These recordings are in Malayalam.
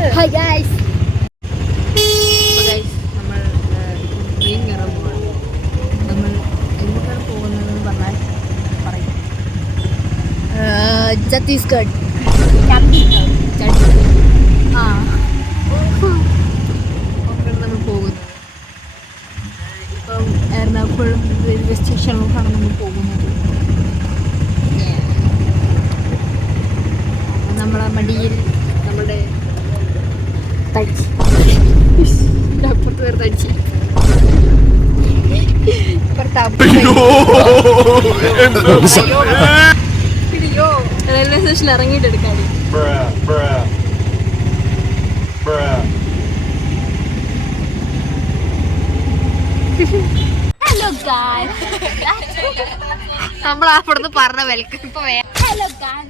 Hi guys. നമ്മൾ ട്രെയിൻ കയറാൻ പോവാണ്. നമ്മൾ എങ്ങോട്ടാണ് പോകുന്നതെന്ന് പറഞ്ഞാൽ പറയും. ഛത്തീസ്ഗഡ്. ആ അവിടെയാണ് നമ്മൾ പോകുന്നത്. ഇപ്പം എറണാകുളം റെയിൽവേ സ്റ്റേഷനിലോട്ടാണ് നമ്മൾ പോകുന്നത്. നമ്മളെ മടിയിൽ നമ്മുടെ തടിച്ച് അപ്പുറത്ത് വേറെ തടിച്ച് റെയിൽവേ സ്റ്റേഷനിൽ ഇറങ്ങിയിട്ട് എടുക്കാടി. Hello guys. നമ്മൾ അവിടുന്ന് പറഞ്ഞ വെൽക്കം ഇപ്പൊ Hello guys.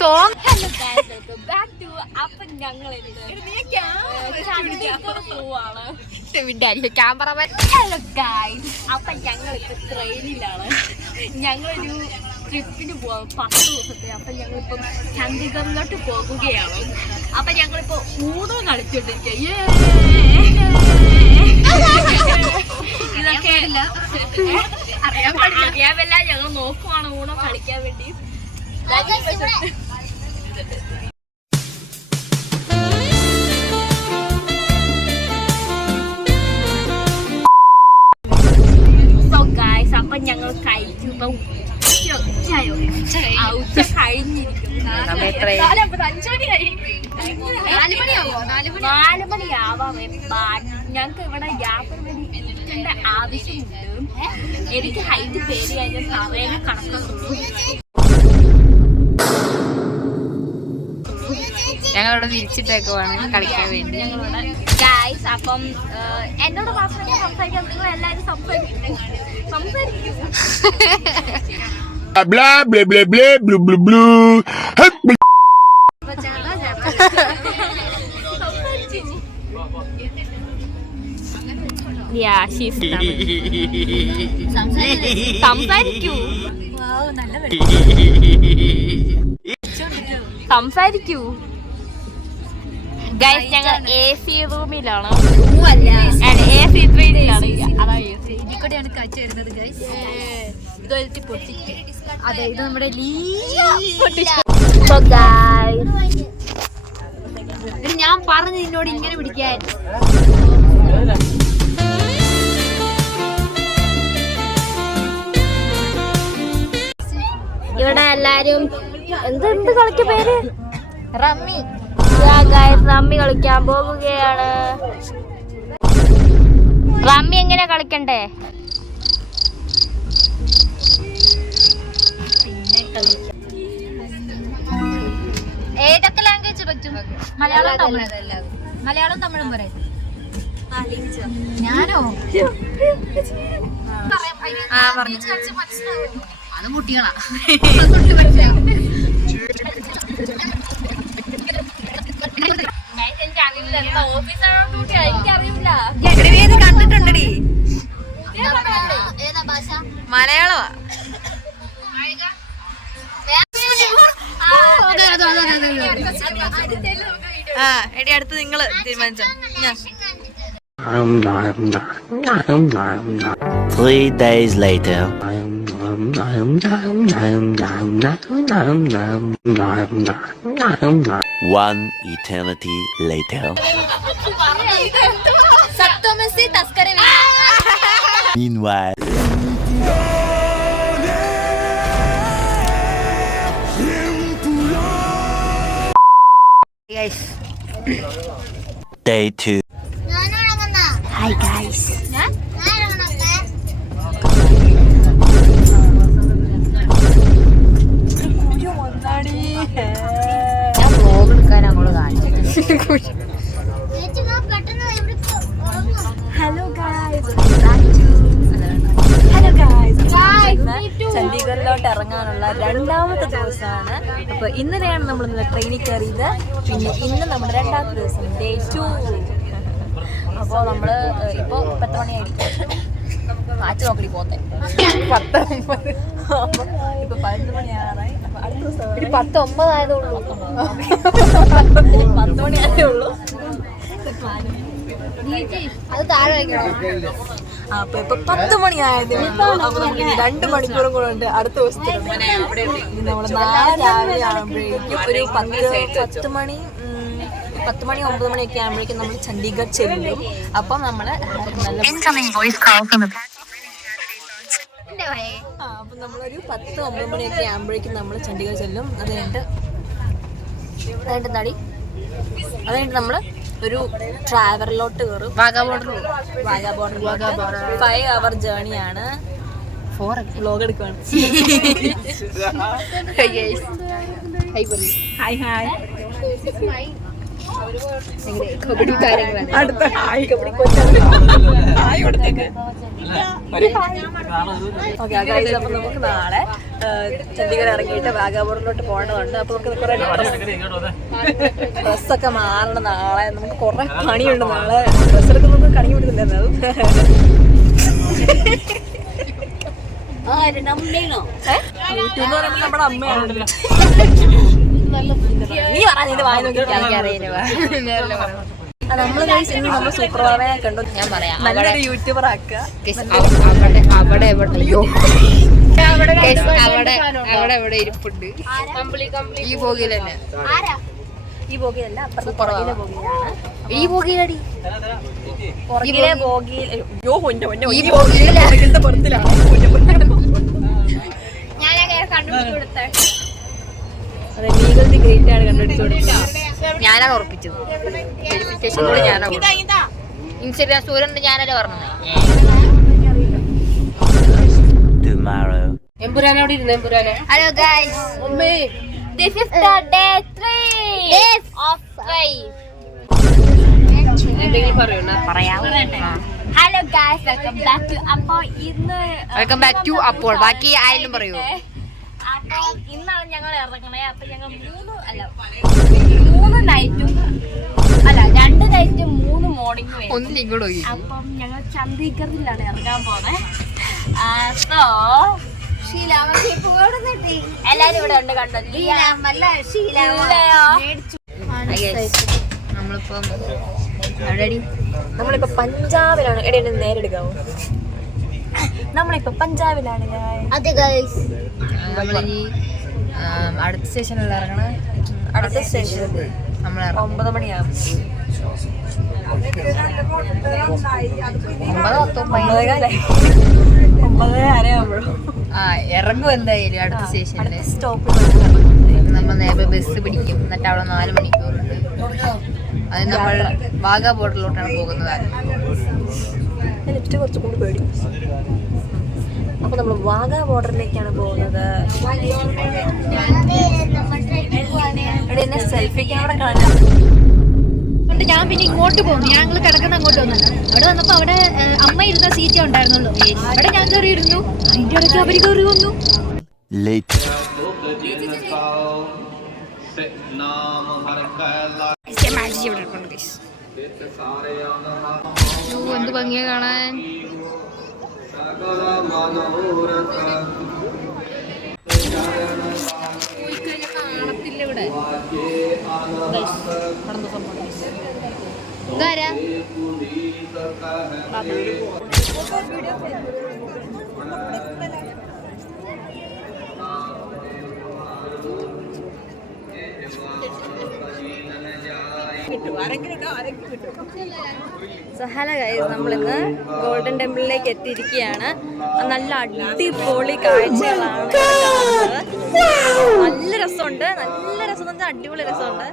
Song. Hello guys. Back to അപ്പം ഞങ്ങൾ ക്യാമറമാൻ. ഹലോ ഗൈസ്, അപ്പം ഞങ്ങളിപ്പോൾ ട്രെയിനിലാണ്. ഞങ്ങളൊരു ട്രിപ്പിന് പോവാം 10 ദിവസത്തെ. അപ്പം ഞങ്ങളിപ്പം ചണ്ഡീഗഡിലോട്ട് പോകുകയാണ്. അപ്പം ഞങ്ങളിപ്പോൾ ഊണോ കളിച്ചോണ്ടിരിക്കുക. ഇതൊക്കെ അറിയാമല്ല, ഞങ്ങൾ നോക്കുവാണ് ഊണോ കളിക്കാൻ വേണ്ടി. അപ്പം ഞങ്ങൾ കഴിച്ചു. ഇപ്പം ഉച്ച കഴിഞ്ഞിരിക്കുന്നു. 4 മണിയാവാം. ഞങ്ങൾക്ക് ഇവിടെ യാത്ര വേണ്ടി ആവശ്യമുണ്ട്. എനിക്ക് ഹൈറ്റ് പേടിയായ തറയെ കണക്കുള്ളൂ. ഞങ്ങളിവിടെ വിരിച്ചിട്ടേക്കുവാണ് കളിക്കാൻ വേണ്ടി. ഞങ്ങളിവിടെ ഗൈസ്, അപ്പം എന്നോട് മാത്രമേ സംസാരിക്കാം. നിങ്ങൾ എല്ലാവരും സംസാരിക്കും. സംസാരിക്കൂ ഗൈസ്. ഞങ്ങൾ AC റൂമിലാണ്. AC ട്രെയിനിലാണ്. ഇതിക്കൂടെയാണ് കാഴ്ച വരുന്നത് ഗൈസ്. അതെ, ഇത് നമ്മുടെ ഞാൻ പറഞ്ഞു നിന്നോട് ഇങ്ങനെ പിടിക്കാൻ. ഇവിടെ എല്ലാരും എന്ത് കളിക്ക പേര്? റമ്മി. റമ്മി കളിക്കാൻ പോവുകയാണ്. റമ്മി എങ്ങനെ കളിക്കണ്ടേ? ഏതൊക്കെ ലാംഗ്വേജ് പറ്റും? മലയാളം തമിഴും പറയും. ഞാനോ പറഞ്ഞു അത് കുട്ടികളാ. കണ്ടിട്ടുണ്ടടി. മലയാളമാ. എടി അടുത്ത് നിങ്ങള് തീരുമാനിച്ചോ. 3 days later. 1 eternity later. Meanwhile. Day 2. Hi guys. ഞാൻ വ്ലോഗ് എടുക്കാൻ അങ്ങോട്ട് കാണിച്ചു. ചണ്ഡീഗഡിലോട്ട് ഇറങ്ങാനുള്ള 2ാമത്തെ ദിവസമാണ്. അപ്പോൾ ഇന്നലെയാണ് നമ്മൾ ട്രെയിനിൽ കയറിയത്. പിന്നെ ഇന്ന് നമ്മുടെ 2ാമത്തെ ദിവസം, Day 2. അപ്പോൾ നമ്മൾ ഇപ്പോൾ 10 മണിയായിരിക്കും. മാച്ച് നോക്കടി പോത്തെ 10:09. അപ്പോൾ ഇപ്പോൾ 11 മണിയാറായി. അപ്പോൾ അടുത്ത ദിവസം 10:09 ആയതുള്ളൂ. 10 മണി ആയതേ ഉള്ളൂ. അത് താഴെ വയ്ക്കണം. അപ്പൊ ഇപ്പൊ 10 മണിയായത്. അപ്പൊ നമുക്ക് 2 മണിക്കൂറും കൂടെ ഉണ്ട് അടുത്ത ദിവസത്തിൽ. നമ്മള് നാളെ രാവിലെ ആകുമ്പോഴേക്കും ഒരു 10 മണി 9 മണിയൊക്കെ ആകുമ്പോഴേക്കും നമ്മൾ ചണ്ഡീഗഡ് ചെല്ലും. അപ്പം നമ്മള് അപ്പം നമ്മളൊരു 10-9 മണിയൊക്കെ ആകുമ്പോഴേക്കും നമ്മൾ ചണ്ഡീഗഡ് ചെല്ലും. അത് കഴിഞ്ഞിട്ട് നമ്മള് ഒരു ട്രാവലറിലോട്ട് കയറും. Wagah border 5 hour ജേണിയാണ്. വ്ലോഗ് എടുക്കുവാണ്. അപ്പൊ നമുക്ക് നാളെ ചണ്ഡീഗഡ് ഇറങ്ങിയിട്ട് വാഗാ ബോർഡറിലോട്ട് പോകേണ്ടതുണ്ട്. അപ്പൊ നമുക്ക് കുറെ ഡ്രസ്സൊക്കെ മാറണം. നാളെ നമുക്ക് കുറെ പണിയുണ്ട്. നാളെ ഡ്രസ്സൊക്കെ നമുക്ക് കണി പിടിക്കുന്നില്ല. യൂട്യൂബ് എന്ന് പറയുമ്പോൾ നമ്മുടെ അമ്മയാണ്. നീ പറഞ്ഞത് വായി നമ്മള് നമ്മൾ സൂപ്പർവാനെ കണ്ടു. ഞാൻ പറയാം, നല്ലൊരു യൂട്യൂബർ ആക്കുക. അവിടെ എവിടെ ഇരിപ്പുണ്ട് ഈ ബോഗിയിൽ തന്നെ. ഈ ബോഗിയല്ല, അപ്പുറത്തെ പുറകിലെ ബോഗിയിലാണ്. ഈ ബോഗിയിലടി പുറകിലെ ബോഗിയിൽ പുറത്തിലാണ്. ഞാൻ കണ്ടുപിടിച്ചു കൊടുത്തേ. അതെ, ലീഗൽ ദി ഗ്രേറ്റ് ആണ് കണ്ടുപിടിച്ചു കൊടുത്തത്. ഞാനാണ് ഉറപ്പിച്ചത്. വെരിഫിക്കേഷൻ കൂടി ഞാനാണ്. ഇൻസ്റ്റഗ്രാം സ്റ്റോറി ഞാനല്ലേ പറഞ്ഞത്. എമ്പുരാനെ അവിടെ ഇരുന്നു. എമ്പുരാനെ. Hello guys, this is the day 3 of 5. എന്തെങ്കിലും പറയണ പറയാവോ? Hello guys, welcome back to അപ്പോൾ ഇന്ന് വെൽക്കം ബാക്ക് ടു അപ്പോൾ ബാക്കി ആയാലും പറയൂ. അപ്പൊ ഇന്നാണ് ഞങ്ങൾ ഇറങ്ങണേ. അപ്പൊ ഞങ്ങൾ 3 നൈറ്റും അല്ല 2 നൈറ്റും 3 മോർണിംഗും പോയി. അപ്പം ഞങ്ങൾ ചണ്ഡീഗഡിലാണ് ഇറങ്ങാൻ പോണേ. സോ എല്ലാരും ഇവിടെ ഉണ്ട്. കണ്ടോ? നമ്മളിപ്പോ പഞ്ചാബിലാണ്. എടേ നേരെ എടുക്കാവോ? നമ്മളിപ്പോ പഞ്ചാബിലാണ്. നമ്മളിനി അടുത്ത സ്റ്റേഷനിൽ ഇറങ്ങണം. അടുത്ത സ്റ്റേഷൻ നമ്മൾ 9 മണിയാകും. 9:30 ഇറങ്ങും എന്തായാലും അടുത്ത സ്റ്റേഷനിൽ. സ്റ്റോപ്പിൽ നമ്മൾ നേരെ ബസ് പിടിക്കും. എന്നിട്ട് അവിടെ 4 മണിക്കൂറുണ്ട്. അത് നമ്മൾ വാഗാ ബോർഡറിലോട്ടാണ് പോകുന്നത്. ലിഫ്റ്റ് കുറച്ചും കൂടി പേടി. അപ്പൊ നമ്മൾ വാഗാ ബോർഡറിലേക്കാണ് പോകുന്നത്. എന്നെ സെൽഫി ക്യാമറ കാണാം. ഞാൻ പിന്നെ ഇങ്ങോട്ട് പോകുന്നു. ഞങ്ങൾ കിടക്കുന്ന അങ്ങോട്ട് വന്നു. അവിടെ വന്നപ്പോ അവിടെ അമ്മ ഇരുന്ന സീറ്റേ ഉണ്ടായിരുന്നുള്ളൂ. അവിടെ ഞാൻ കയറി ഇരുന്നു. അതിന്റെ ഇടയ്ക്ക് അവര് കയറി വന്നു. എന്ത് ഭംഗിയാ കാണാൻ. കാണത്തില്ല ഇവിടെ. ഇതാരാ? സോ ഹലോ ഗൈസ്, നമ്മളിന്ന് ഗോൾഡൻ ടെമ്പിളിലേക്ക് എത്തിയിരിക്കുകയാണ്. നല്ല അടിപൊളി കാഴ്ചകളാണ് കാണുന്നത്. നല്ല രസമുണ്ട്. നല്ല രസം എന്ന് വെച്ചാൽ അടിപൊളി രസമുണ്ട്.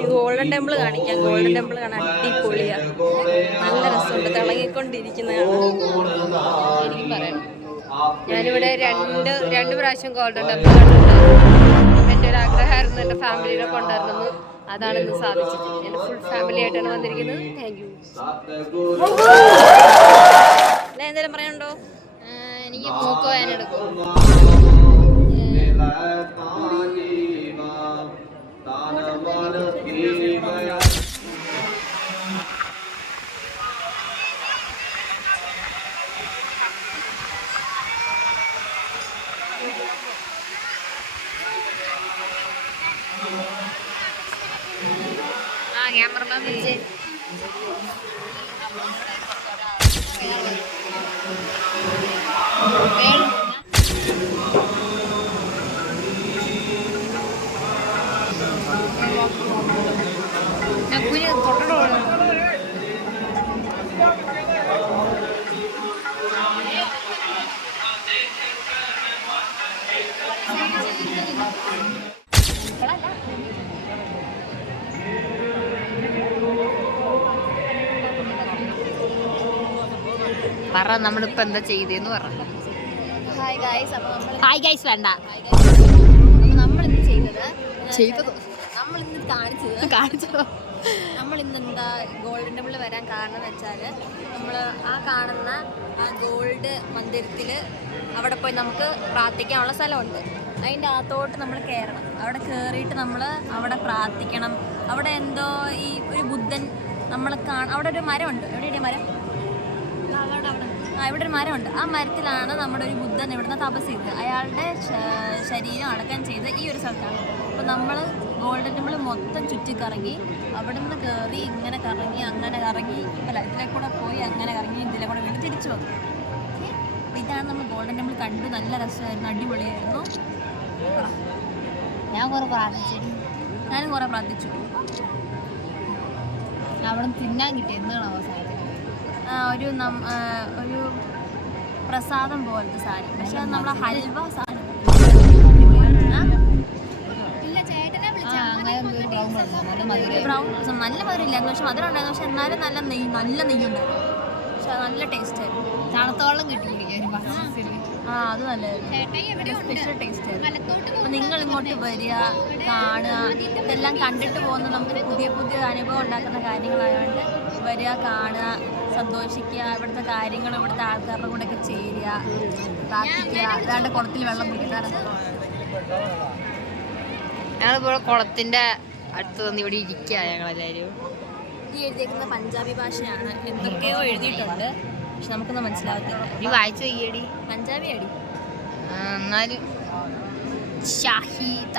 ഈ ഗോൾഡൻ ടെമ്പിൾ കാണിക്കാം. ഗോൾഡൻ ടെമ്പിൾ കാണാൻ അടിപൊളിയാണ്. നല്ല രസമുണ്ട്. തിളങ്ങിക്കൊണ്ടിരിക്കുന്നതാണ്. എനിക്ക് പറയണം, ഞാനിവിടെ രണ്ട് പ്രാവശ്യം ഗോൾഡൻ ടെമ്പിൾ കണ്ടിട്ടുണ്ട്. എൻ്റെ ഒരു ആഗ്രഹമായിരുന്നു എൻ്റെ ഫാമിലിനെ കൊണ്ടുവരണമെന്ന്. അതാണ് ഇന്ന് സാധിച്ചത്. എൻ്റെ ഫുൾ ഫാമിലി ആയിട്ടാണ് വന്നിരിക്കുന്നത്. Thank you. എന്തെങ്കിലും പറയാനുണ്ടോ? എനിക്ക് മൂക്ക് വേനെടുക്കും. ക്യാമറമാൻ വിളിച്ച് കുഞ്ഞ് തൊട്ടോ പറ നമ്മളിപ്പോ എന്താ ചെയ്തേന്ന് പറ. ഹായ് ഗൈസ്, അപ്പോൾ ഹായ് ഗൈസ് വേണ്ട നമ്മളിന്ന് ചെയ്തത് നമ്മളിന്ന് കാണിച്ചതോ നമ്മളിന്ന് എന്താ ഗോൾഡൻ ടെമ്പിൾ വരാൻ കാരണം എന്ന് വെച്ചാൽ നമ്മൾ ആ കാണുന്ന ആ ഗോൾഡ് മന്ദിരത്തിൽ അവിടെ പോയി നമുക്ക് പ്രാർത്ഥിക്കാനുള്ള സ്ഥലമുണ്ട്. അതിൻ്റെ അകത്തോട്ട് നമ്മൾ കയറണം. അവിടെ കയറിയിട്ട് നമ്മൾ അവിടെ പ്രാർത്ഥിക്കണം. അവിടെ എന്തോ ഈ ഒരു ബുദ്ധൻ നമ്മൾ അവിടെ ഒരു മരമുണ്ട്. എവിടെയാണ് മരം? ഇവിടെ ഒരു മരമുണ്ട്. ആ മരത്തിലാണ് നമ്മുടെ ഒരു ബുദ്ധൻ ഇവിടുന്ന് തപസ് ചെയ്തത്. അയാളുടെ ശരീരം അടക്കം ചെയ്ത് ഈ ഒരു സ്ഥലത്താണ്. അപ്പോൾ നമ്മൾ ഗോൾഡൻ ടെമ്പിൾ മൊത്തം ചുറ്റിക്കറങ്ങി അവിടെ നിന്ന് കയറി ഇങ്ങനെ കറങ്ങി അങ്ങനെ കറങ്ങി അല്ല ഇതിലെ കൂടെ പോയി അങ്ങനെ കറങ്ങി ഇതിലെ കൂടെ വീണ്ടും തിരിച്ചു വന്നു. അപ്പോൾ ഇതാണ് നമ്മൾ ഗോൾഡൻ ടെമ്പിൾ കണ്ടു. നല്ല രസമായിരുന്നു, അടിപൊളിയായിരുന്നു. ഞാൻ കുറെ പ്രാർത്ഥിച്ചു. ഞാനും കുറേ പ്രാർത്ഥിച്ചു. അവിടെ തിന്നാൻ കിട്ടി എന്താണ് അവസാനം ഒരു പ്രസാദം പോലത്തെ സാധനം. പക്ഷെ അത് നമ്മളെ ഹൽവ സാധനം. ബ്രൗൺ നല്ല മധുരമില്ലായിരുന്നു, പക്ഷെ മധുരം ഉണ്ടായിരുന്നു. പക്ഷെ എന്നാലും നല്ല നെയ്യുണ്ടായിരുന്നു. പക്ഷെ അത് നല്ല ടേസ്റ്റ് ആയിരുന്നു. തണുത്തോളം കിട്ടി. അത് നല്ലതായിരുന്നു, സ്പെഷ്യൽ ടേസ്റ്റ് ആയിരുന്നു. അപ്പം നിങ്ങൾ ഇങ്ങോട്ട് വരിക, കാണുക, ഇതെല്ലാം കണ്ടിട്ട് പോകുന്ന നമുക്ക് പുതിയ പുതിയ അനുഭവം ഉണ്ടാക്കുന്ന കാര്യങ്ങളായതുകൊണ്ട് വരിക, കാണുക, സന്തോഷിക്കുക, ഇവിടുത്തെ കാര്യങ്ങൾ ഇവിടുത്തെ ആൾക്കാരുടെ കൂടെയൊക്കെ ചേരുക, പ്രാർത്ഥിക്കുക. അതാണ്ട് കുളത്തിൽ വെള്ളം കുടിക്കാറുണ്ട്. ഞങ്ങളിപ്പോൾ കുളത്തിന്റെ അടുത്ത് വന്ന് ഇവിടെ ഇരിക്കുക ഞങ്ങളെല്ലാവരും. ഈ എഴുതിയേക്കുന്ന പഞ്ചാബി ഭാഷയാണ്. എന്തൊക്കെയോ എഴുതിയിട്ടുണ്ട്, പക്ഷെ നമുക്കൊന്നും മനസ്സിലാവത്തില്ല. നീ വായിച്ചു നോക്കിയടി. പഞ്ചാബി അടി. എന്നാലും ഷാഹിദ